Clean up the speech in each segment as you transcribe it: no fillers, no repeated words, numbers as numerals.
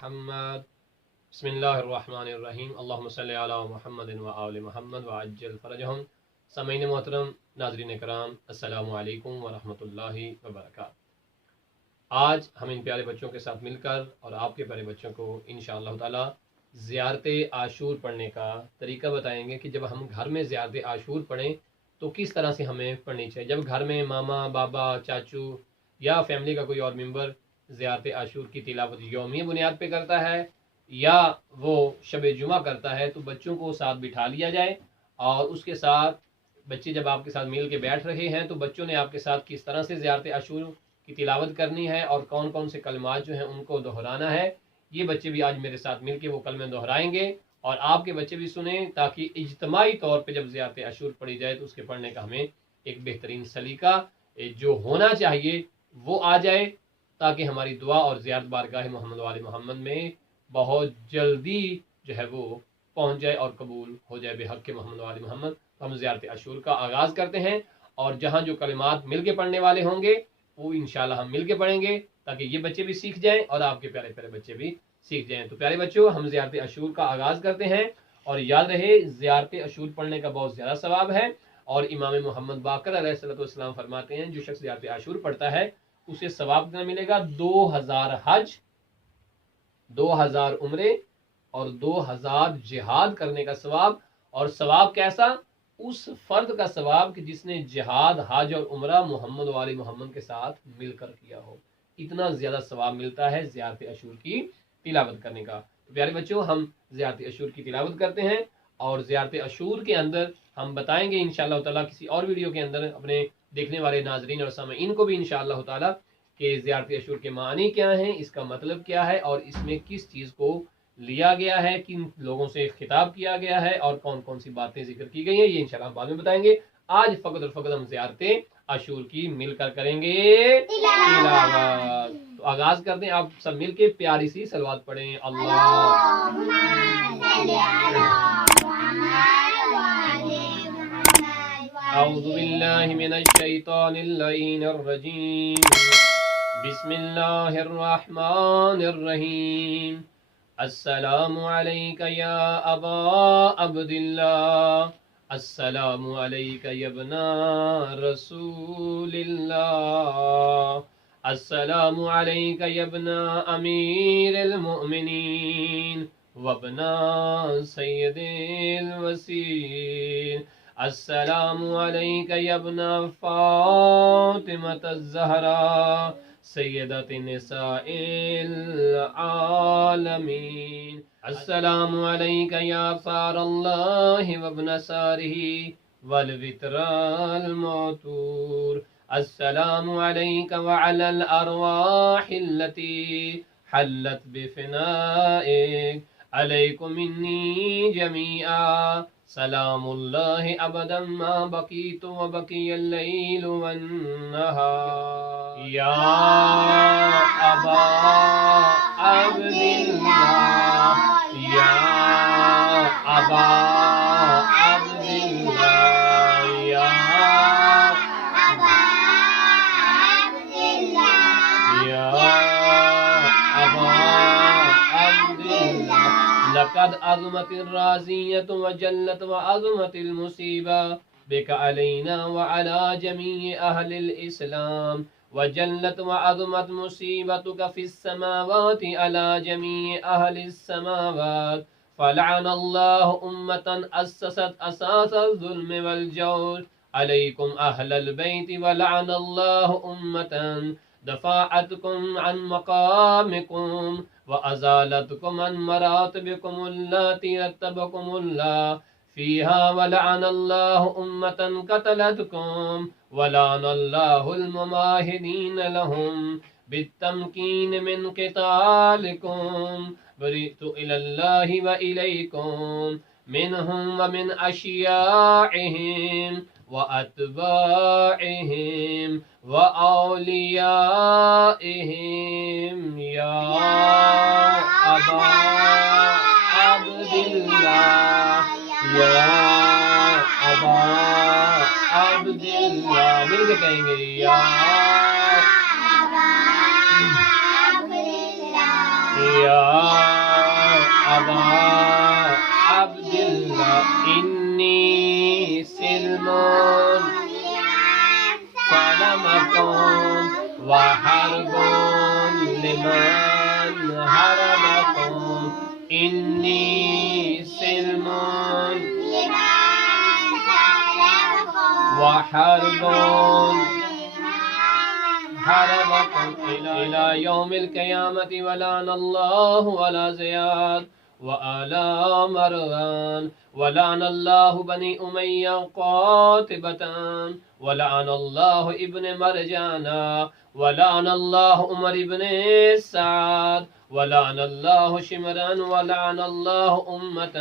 محمد بسم اللہ الرحمن الرحیم اللہم صلی علی محمد و آل محمد وعجل فرجہم۔ سامعین محترم، ناظرین کرام، السلام علیکم ورحمۃ اللہ وبرکاتہ۔ آج ہم ان پیارے بچوں کے ساتھ مل کر اور آپ کے پیارے بچوں کو انشاءاللہ تعالی زیارت عاشور پڑھنے کا طریقہ بتائیں گے کہ جب ہم گھر میں زیارت عاشور پڑھیں تو کس طرح سے ہمیں پڑھنی چاہیے۔ جب گھر میں ماما، بابا، چاچو یا فیملی کا کوئی اور ممبر زیارت عاشور کی تلاوت یومی بنیاد پہ کرتا ہے یا وہ شب جمعہ کرتا ہے تو بچوں کو ساتھ بٹھا لیا جائے، اور اس کے ساتھ بچے جب آپ کے ساتھ مل کے بیٹھ رہے ہیں تو بچوں نے آپ کے ساتھ کس طرح سے زیارت عاشور کی تلاوت کرنی ہے اور کون کون سے کلمات جو ہیں ان کو دہرانا ہے، یہ بچے بھی آج میرے ساتھ مل کے وہ کلمے دہرائیں گے اور آپ کے بچے بھی سنیں، تاکہ اجتماعی طور پہ جب زیارت عاشور پڑھی جائے تو اس کے پڑھنے کا ہمیں ایک بہترین سلیقہ جو ہونا چاہیے وہ آ جائے، تاکہ ہماری دعا اور زیارت بارگاہ محمد وآل محمد میں بہت جلدی جو ہے وہ پہنچ جائے اور قبول ہو جائے بحق کے محمد وآل محمد۔ تو ہم زیارت عاشور کا آغاز کرتے ہیں، اور جہاں جو کلمات مل کے پڑھنے والے ہوں گے وہ انشاءاللہ ہم مل کے پڑھیں گے، تاکہ یہ بچے بھی سیکھ جائیں اور آپ کے پیارے پیارے بچے بھی سیکھ جائیں۔ تو پیارے بچوں، ہم زیارت عاشور کا آغاز کرتے ہیں، اور یاد رہے زیارت عاشور پڑھنے کا بہت زیادہ ثواب ہے، اور امام محمد باقر علیہ السلام فرماتے ہیں جو شخص زیارت عاشور پڑھتا ہے اسے ثواب کتنا ملے گا؟ 2000 حج، 2000 عمرے اور 2000 جہاد کرنے کا ثواب۔ اور ثواب کیسا؟ اس فرد کا ثواب کہ جس نے جہاد، حج اور عمرہ محمد وآل محمد کے ساتھ مل کر کیا ہو، اتنا زیادہ ثواب ملتا ہے زیارت عاشور کی تلاوت کرنے کا۔ پیارے بچوں، ہم زیارت عاشور کی تلاوت کرتے ہیں، اور زیارت عاشور کے اندر ہم بتائیں گے انشاءاللہ تعالیٰ کسی اور ویڈیو کے اندر اپنے دیکھنے والے ناظرین اور سامعین کو بھی انشاءاللہ تعالیٰ کہ زیارت عاشور کے معنی کیا ہیں، اس کا مطلب کیا ہے، اور اس میں کس چیز کو لیا گیا ہے، کن لوگوں سے خطاب کیا گیا ہے، اور کون کون سی باتیں ذکر کی گئی ہیں، یہ انشاءاللہ ہم بعد میں بتائیں گے۔ آج فقط اور فقط ہم زیارت عاشور کی مل کر کریں گے تلاوت۔ تو آغاز کرتے ہیں، آپ سب مل کے پیاری سی صلوات پڑھیں۔ اعوذ باللہ من الشیطان اللعین الرجیم، بسم اللہ الرحمن الرحیم۔ السلام علیک یا ابا عبداللہ، السلام علیک یا ابن رسول اللہ، السلام علیک یا ابن امیر المؤمنین وابن سید الوسیل، السلام علیک یا ابن فاطمة الزہرا سیدۃ نساء العالمین، السلام علیک یا صار اللہ وابن سارہ والوتر المعطور، السلام علیک وعلی الارواح التي حلت بفنائک، علیکم منی جمیعا سلام اللہ ابدا ما بقیت وبقی اللیل والنہار، یا ابا عبداللہ، یا ابا عبداللہ، یا ابا عبداللہ، یا ابا عبداللہ، لقد عظمت الرازیۃ وجلت وعظمت المصیبہ بک علینا وعلی جمیع اہل الاسلام، وجلت وعظمت مصیبتک فی السماوات علی جمیع اہل السماوات، فلعن اللہ امتا اسست اساس الظلم والجور علیکم اہل البیت، ولعن اللہ امتا دفاعتکم عن مقامکم وازالتکم عن مراتبکم اللاتی رتبکم اللہ فیہا، ولعن اللہ امتا قتلتکم ولعن اللہ المماہدین لہم بالتمکین من قتالکم، بریت الی اللہ و الیکم منہم ومن اشیاعہم واتباعہم واولیائہم، یا عبداللہ، مل کے کہیں گے یا ابا عبداللہ انی سلم سلمکم وحرب لمن حربکم انی سلم وحرب حربكم إلى يوم القيامة ولعن الله ولا زياد وآل مروان ولعن الله بني أمية قاطبة ولعن الله ابن مرجانا ولعن الله عمر بن سعد ولعن الله شمرا ولعن الله أمة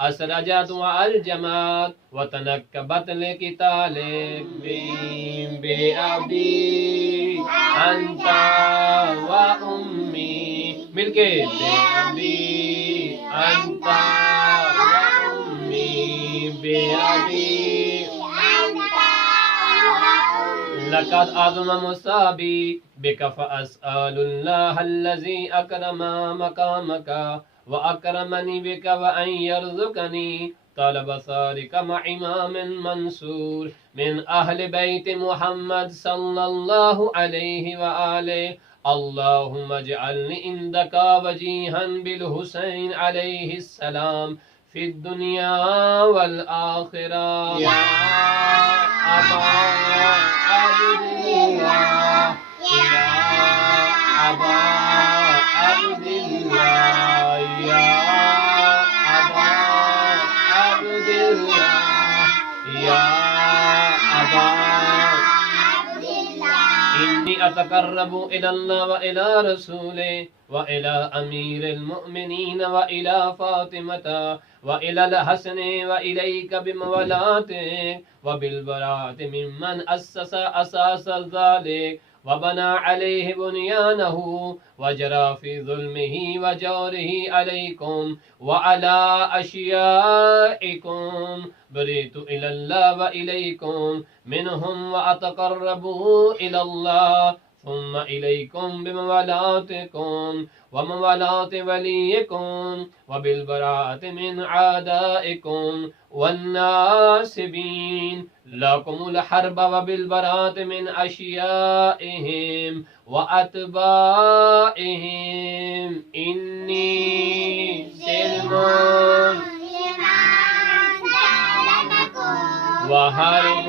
أسرجت وألجمت وتنكبت لقتالك بأبي أنت وأمي ملكي بأبي أنت وأمي بأبي لقد أعظم مصابي بك فأسأل الله الذي أكرم مقامك وأكرمني بك وأن يرزقني طلب ثارك مع إمام منصور من أهل بيت محمد صلى الله عليه وآله اللهم اجعلني عندك وجيها بالحسين عليه السلام في الدنيا والآخرة يا أبا عبدالله يا أبا عبدالله يا أبا عبدالله يا أبا إني أتقرب إلى الله وإلى رسوله وإلى أمير المؤمنين وإلى فاطمة وإلى الحسن وإليك بمولاتك وبالبراءة ممن أسس أساس ذلك وبنى عليه بنيانه وجرى في ظلمه وجوره عليكم وعلى أشيائكم بريت إلى الله وإليكم منهم وأتقرب إلى الله ثم إليكم بمولاتكم ومولاة وليكم وبالبراءة من عدائكم والناسبين لكم الحرب وبالبراءة من أشيائهم وأتباعهم إني سلم وحرب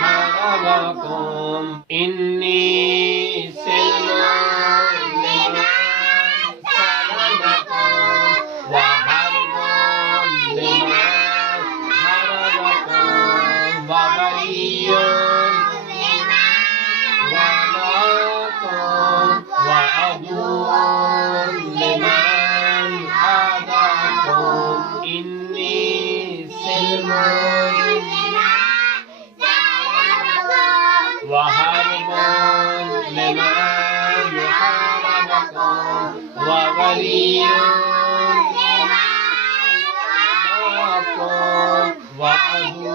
حربكم إني سلم لمن سلمكم وحرب لمن حربكم وبري ولكم وعدو لمن عاداكم إني سلم وحرب لمن حاربكم وولي لكم وعدو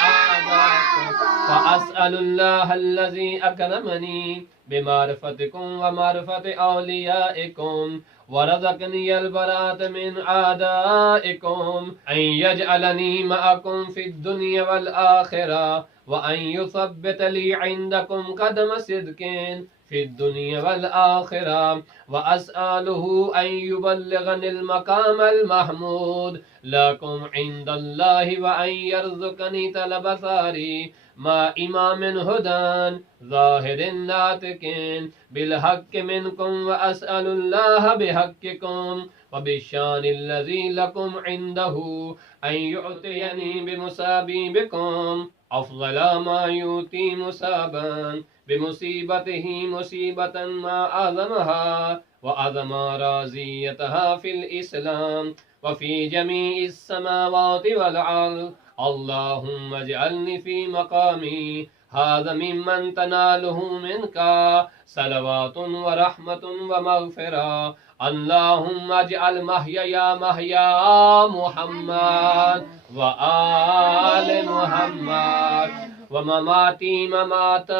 عاداكم فأسأل الله الذي أكرمني بمعرفتكم ومعرفة أوليائكم ورزقني البراءة من أعدائكم أن يجعلني معكم في الدنيا والآخرة وأن يثبت لي عندكم قدم صدق في الدنيا والآخرة وأسأله أن يبلغني المقام المحمود لكم عند الله وأن يرزقني طلب ثاري مع إمام هدى ظاهر ناطق بالحق منكم وأسأل الله بحقكم وبالشان الذي لكم عنده أن يعطيني بمصابي بكم أفضل ما يؤتي مصابا بمصيبته مصيبة ما أعظمها وأعظم رازيتها في الإسلام وفي جميع السماوات والأرض اللهم اجعلني في مقامي هذا ممن تناله منك صلوات ورحمة ومغفرة اللهم اجعل محيا محيا محمد وآل محمد ومماتي ممات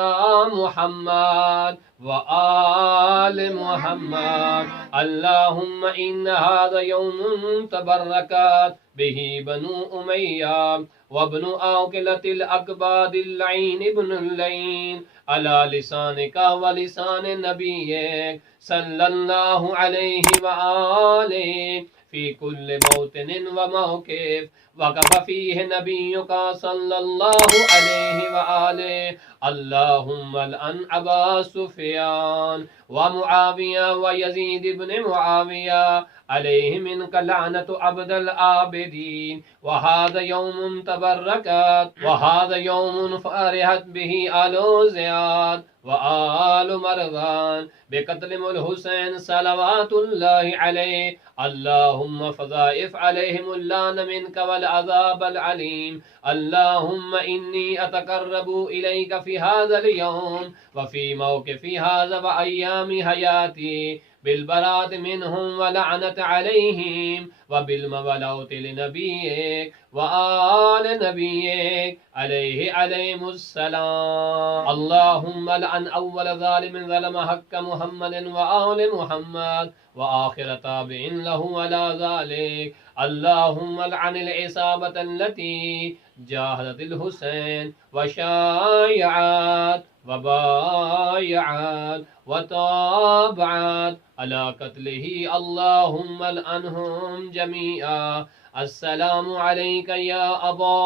محمد وآل محمد. اللهم إن هذا يوم تبركت به بنو أمية وابن عاقلة الأكباد اللعين ابن اللين على لسانك ولسان نبيك صلى الله عليه وآله في كل موطن وموقف وقف فيه نبيك صلى الله عليه وآله. اللهم الآن أبا سفيان ومعاوية ويزيد بن معاوية عليه منك لعنة عبد العابدين. وهذا يوم تبركت وهذا يوم فرحت به آل زياد وآل مروان بقتل الحسين صلوات الله عليه. اللهم فضائف عليهم اللعن منك والعذاب العليم. اللهم إني أتقرب إليك في هذا اليوم وفي موقفي هذا وأيام حياتي بالبراءة منهم ولعنة عليهم وبالموالوة لنبيك وآل نبيك عليهم السلام. اللهم لعن أول ظالم ظلم حق محمد وآل محمد وآخر تابع له على ذلك. اللهم لعن العصابة التي جاهدت الحسين وشايعت وبايعت وتابعت على قتله. اللهم لعنهم جميعا. السلام عليك يا أبا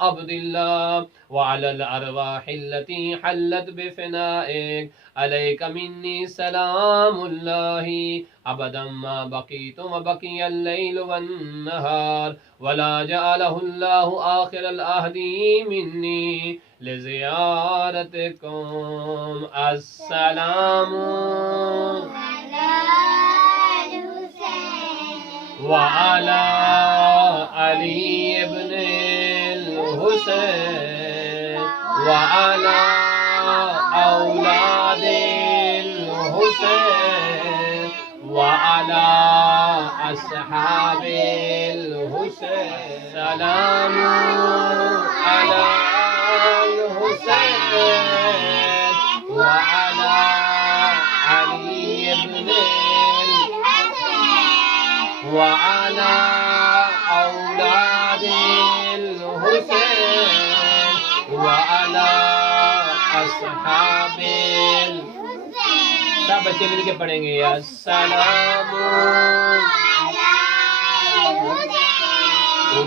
عبد الله وعلى الأرواح التي حلت بفنائك. عليك مني سلام الله أبدا ما بقيت وبقي الليل والنهار ولا جعله الله آخر العهد مني لزيارتكم. السلام وعلى علي بن الحسين وعلى أولاد الحسين وعلى أصحاب الحسين. سلام على الحسين وعلى علي بن وعلى أولاد الحسين وعلى أصحاب الحسين. سب بچے مل کے پڑھیں گے. السلام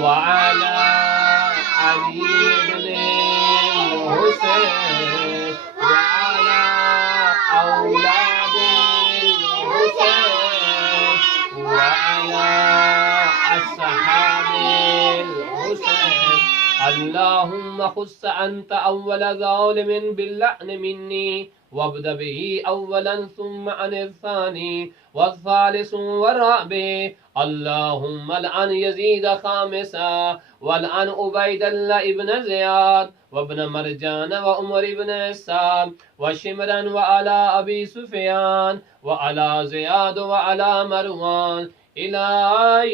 وعلى علي بن الحسين وعلى أولاد الحسين وعلى أصحاب الحسين. اللهم خص أنت أول ظالم باللعن مني وابدأ به أولا ثم عن الثاني والثالث والرابع. اللهم لعن يزيد خامسا ولعن عبيد الله ابن زياد وابن مرجان وعمر بن إسحاق وشمرا وعلى أبي سفيان وعلى زياد وعلى مروان الى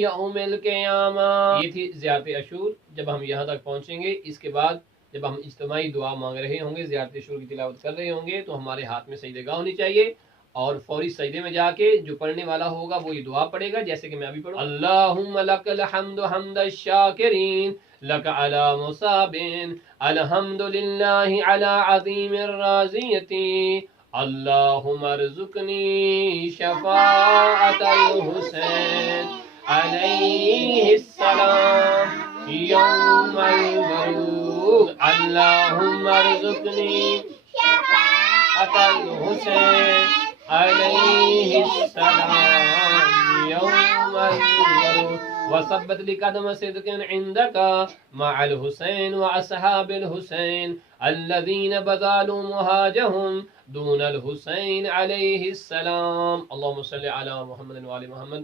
یوم القیامہ. یہ تھی زیارت عاشور. جب ہم یہاں تک پہنچیں گے اس کے بعد جب ہم اجتماعی دعا مانگ رہے ہوں گے زیارت عاشور کی تلاوت کر رہے ہوں گے تو ہمارے ہاتھ میں سجدہ گاہ ہونی چاہیے اور فوری سجدے میں جا کے جو پڑھنے والا ہوگا وہ یہ دعا پڑھے گا جیسے کہ میں ابھی پڑھوں. اللہم لک الحمد حمد الشاکرین لک علی مصابین الحمد للہ علی عظیم الرازیتی. اللہم ارزقنی شفاعت الحسین علیہ السلام یوم الورود. اللہم ارزقنی شفاعت الحسین علیہ السلام یوم الورود وثبت لقدم صدق عندك مع الحسين وأصحاب الحسين الذين بذلوا مهاجهم دون الحسين عليه السلام. اللهم صل على محمد وآل محمد.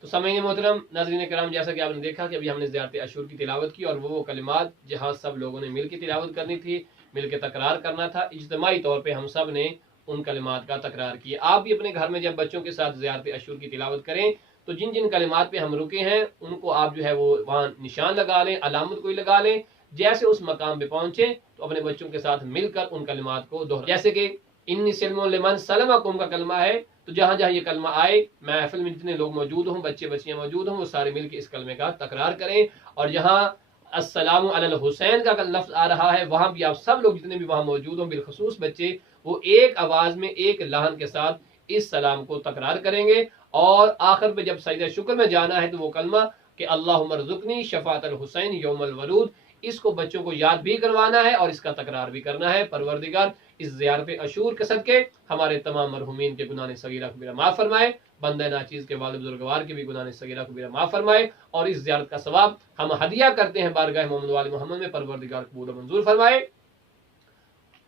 تو سامعین محترم ناظرین کرام جیسا کہ آپ نے دیکھا کہ ابھی ہم نے زیارت عاشور کی تلاوت کی اور وہ کلمات جہاں سب لوگوں نے مل کے تلاوت کرنی تھی مل کے تکرار کرنا تھا اجتماعی طور پہ ہم سب نے ان کلمات کا تکرار کیے۔ آپ بھی اپنے گھر میں جب بچوں کے ساتھ زیارت عاشور کی تلاوت کریں تو جن جن کلمات پہ ہم رکے ہیں ان کو آپ جو ہے وہ وہاں نشان لگا لیں، علامت کوئی لگا لیں، جیسے اس مقام پہ پہنچیں تو اپنے بچوں کے ساتھ مل کر ان کلمات کو دوہرائیں۔ جیسے کہ انی سلم لمن سلمکم کا کلمہ ہے، تو جہاں جہاں یہ کلمہ آئے، محفل میں جتنے لوگ موجود ہوں، بچے بچیاں موجود ہوں، وہ سارے مل کے اس کلمے کا تکرار کریں۔ اور جہاں السلام علی الحسین کا لفظ آ رہا ہے وہاں بھی آپ سب لوگ جتنے بھی وہاں موجود ہوں، بالخصوص بچے، وہ ایک آواز میں ایک لحن کے ساتھ اس سلام کو تکرار کریں گے۔ اور آخر پہ جب سجدہ شکر میں جانا ہے تو وہ کلمہ کہ اللہم ارزقنی شفاعت الحسین یوم الورود، اس کو بچوں کو یاد بھی کروانا ہے اور اس کا تکرار بھی کرنا ہے۔ پروردگار اس زیارت عاشور کے صدقے ہمارے تمام مرحومین کے گناہ صغیرہ کبیرہ معاف فرمائے، بندہ ناچیز کے والد بزرگوار کے بھی گناہ صغیرہ کبیرہ معاف فرمائے، اور اس زیارت کا ثواب ہم ہدیہ کرتے ہیں بارگاہ محمد وال محمد میں، پروردگار قبول و منظور فرمائے،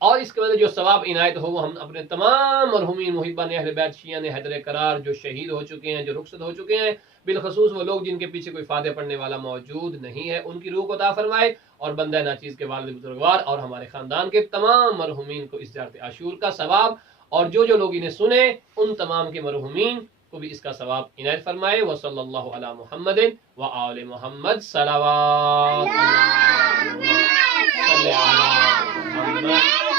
اور اس کے بعد جو ثواب عنایت ہو وہ ہم اپنے تمام مرحومین محبان اہل بیت شیعان حیدر کرار جو شہید ہو چکے ہیں، جو رخصت ہو چکے ہیں، بالخصوص وہ لوگ جن کے پیچھے کوئی فاتح پڑھنے والا موجود نہیں ہے، ان کی روح کو عطا فرمائے، اور بندہ ناچیز کے والد بزرگوار اور ہمارے خاندان کے تمام مرحومین کو اس زیارت عاشور کا ثواب، اور جو جو لوگ انہیں سنے ان تمام کے مرحومین کو بھی اس کا ثواب عنایت فرمائے۔ وصلی اللہ علی محمد و آل محمد صلوات اللہ علی محمد